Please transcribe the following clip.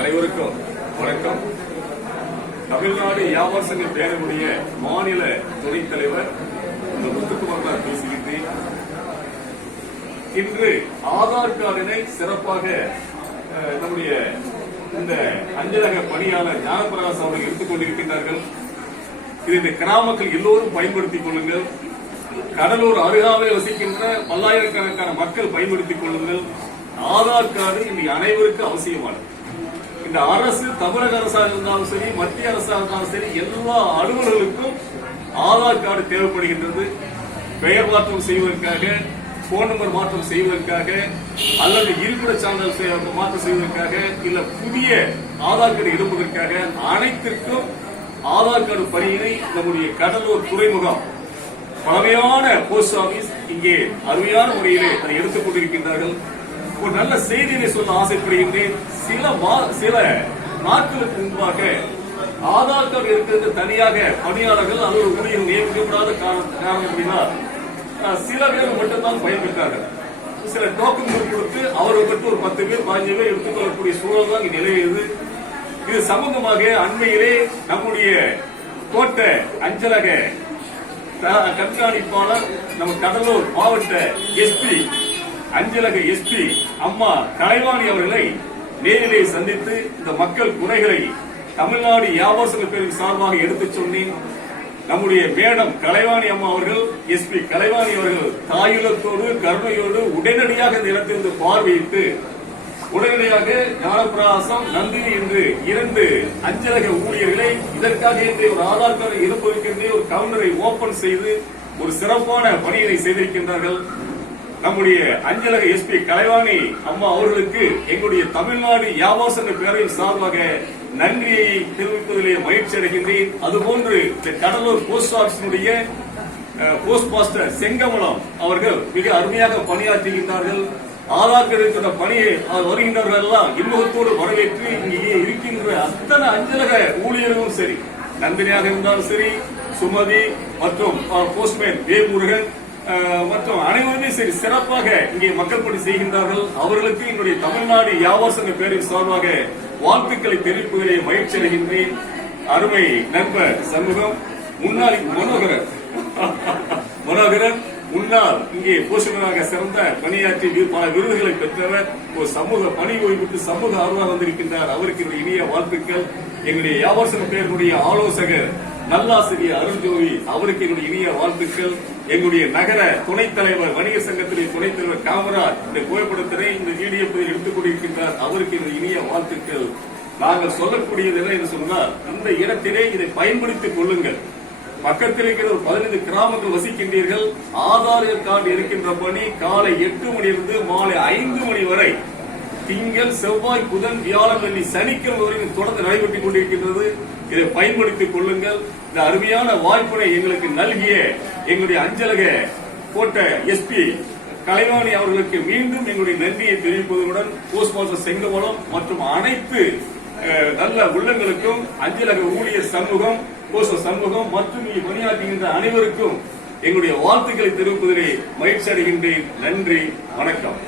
அனைவருக்கும் வணக்கம். தமிழ்நாடு வியாபார சங்க பேரவையுடைய மாநில துணைத் தலைவர் முத்துக்குமார் பேசுகின்றேன். இன்று ஆதார் கார்டினை சிறப்பாக நம்முடைய இந்த அஞ்சலக பணியாளர் ஞானபிரகாஷ் அவர்கள் எடுத்துக் கொண்டிருக்கின்றார்கள். இதை இந்த கிராம மக்கள் எல்லோரும் பயன்படுத்திக் கொள்ளுங்கள். கடலூர் அருகாமையில் வசிக்கின்ற பல்லாயிரக்கணக்கான மக்கள் பயன்படுத்திக் கொள்ளுங்கள். ஆதார் கார்டு இன்றைக்கு அனைவருக்கும் அவசியமானது. இந்த அரசு தமிழக அரசாக இருந்தாலும் சரி, மத்திய அரசாக இருந்தாலும் சரி, எல்லா அலுவலர்களுக்கும் ஆதார் கார்டு தேவைப்படுகின்றது. பெயர் மாற்றம் செய்வதற்காக, போன் நம்பர் மாற்றம் செய்வதற்காக, அல்லது இருப்பிட சான்றிதழ் மாற்றம் செய்வதற்காக, இல்ல புதிய ஆதார் கார்டு எடுப்பதற்காக அனைத்திற்கும் ஆதார் கார்டு பணியினை நம்முடைய கடலூர் துறைமுகம் பழமையான போஸ்ட் ஆபீஸ் இங்கே அருமையான முறையிலே அதை எடுத்துக் கொண்டிருக்கின்றார்கள். ஒரு நல்ல செய்தியை சொல்ல ஆசைப்படுகின்றேன். சில நாட்களுக்கு முன்பாக ஆதார் கார்டு இருக்கிறது தனியாக பணியாளர்கள் அல்லது ஊழியர்கள் நியமிக்கப்படாத காரணத்தினால் சில பேர் மட்டும்தான் பயன்பெற்றார்கள். சில டோக்கன் கொடுத்து அவர்கள் மட்டும் ஒரு 10 பேர் 15 பேர் எடுத்துக்கொள்ளக்கூடிய சூழல் தான் நிலவியது. இது சம்பந்தமாக அண்மையிலே நம்முடைய கோட்ட அஞ்சலக கண்காணிப்பாளர் நம்ம கடலூர் மாவட்ட எஸ்பி அஞ்சலக எஸ்பி அம்மா கலைவாணி அவர்களை நேரிலே சந்தித்து இந்த மக்கள் குறைகளை தமிழ்நாடு வியாபார சங்க பேரவை சார்பாக எடுத்துச் சொன்னேன். நம்முடைய மேடம் கலைவாணி அம்மா அவர்கள், எஸ்பி கலைவாணி அவர்கள் தாயுள்ளத்தோடு கருணையோடு உடனடியாக இந்த இடத்திலிருந்து பார்வையிட்டு உடனடியாக ஞானபிரகாசம், நந்தினி என்று 2 அஞ்சலக ஊழியர்களை இதற்காக ஒரு ஆதார் கார்டு இருப்பதற்கென்றே ஒரு கவுண்டரை ஓபன் செய்து ஒரு சிறப்பான பணியினை செய்திருக்கின்றார்கள். நம்முடைய அஞ்சலக எஸ்பி கலைவாணி அம்மா அவர்களுக்கு எங்களுடைய தமிழ்நாடு வியாபார சங்க பேரவையின் சார்பாக நன்றியை தெரிவிப்பதிலே மகிழ்ச்சி அடைகின்றேன். அதுபோன்று இந்த கடலூர் போஸ்ட் ஆபீஸினுடைய போஸ்ட் மாஸ்டர் செங்கமலம் அவர்கள் மிக அருமையாக பணியாற்றுகின்றார்கள். ஆதார் கார்டு இருக்கிற பணியை வருகின்றவர்கள் எல்லாம் இன்முகத்தோடு வரவேற்று இங்கே இருக்கின்ற அத்தனை அஞ்சலக ஊழியர்களும் சரி, நந்தினியாக இருந்தாலும் சரி, சுமதி மற்றும் போஸ்ட்மேன் வேல்முருகன் மற்றும் அனைவருமே சரி சிறப்பாக இங்கே மக்கள் பணி செய்கின்றார்கள். அவர்களுக்கு என்னுடைய தமிழ்நாடு வியாபார சங்க பேரவை சார்பாக வாழ்த்துக்களை தெரிவிப்பதிலே மகிழ்ச்சி அடைகின்றேன். அருமை நண்பர் சண்முகம், முன்னாள் மனோகரன் முன்னாள் இங்கே போஷகராக சிறந்த பணியாற்றி பல விருதுகளை பெற்றவர், ஒரு சமூக பணி ஓய்வுக்கு சமூக ஆர்வம் வந்திருக்கின்றார். அவருக்கு என்னுடைய இனிய வாழ்த்துக்கள். எங்களுடைய வியாபார சங்க பேருடைய ஆலோசகர் நல்லாசிரியர் அருண்ஜோதி, அவருக்கு என்னுடைய இனிய வாழ்த்துக்கள். எங்களுடைய நகர துணைத் தலைவர், வணிக சங்கத்தினுடைய துணைத் தலைவர் காமராஜ் இந்த புகைப்படத்தினை இந்த வீடியோ எடுத்துக் கொண்டிருக்கின்றார். அவருக்கு என்னுடைய இனிய வாழ்த்துக்கள். நாங்கள் சொல்லக்கூடியது என்ன என்று சொன்னால், இந்த இடத்திலே இதை பயன்படுத்திக் கொள்ளுங்கள். பக்கத்தில் இருக்கிற ஒரு 15 கிராமங்கள் வசிக்கின்றீர்கள். ஆதார் கார்டு இருக்கின்ற பணி காலை 8 மணியிலிருந்து மாலை 5 மணி வரை திங்கள், செவ்வாய், புதன், வியாழன், வெள்ளி, சனிக்கிழமை வரைக்கும் தொடர்ந்து நடைபெற்றுக் கொண்டிருக்கின்றது. இதை பயன்படுத்திக் கொள்ளுங்கள். இந்த அருமையான வாய்ப்பினை எங்களுக்கு நல்கிய எங்களுடைய அஞ்சலக கோட்ட எஸ்பி கலைவாணி அவர்களுக்கு மீண்டும் எங்களுடைய நன்றியை தெரிவிப்பதுடன் போஸ்ட் மாஸ்டர் செங்கமலம் மற்றும் அனைத்து நல்ல உள்ளங்களுக்கும், அஞ்சலக ஊழியர் சமூகம், போஸ்டர் சமூகம் மற்றும் இங்கே பணியாற்றுகின்ற அனைவருக்கும் எங்களுடைய வாழ்த்துக்களை தெரிவிப்பதிலே மகிழ்ச்சி அடைகின்றேன். நன்றி, வணக்கம்.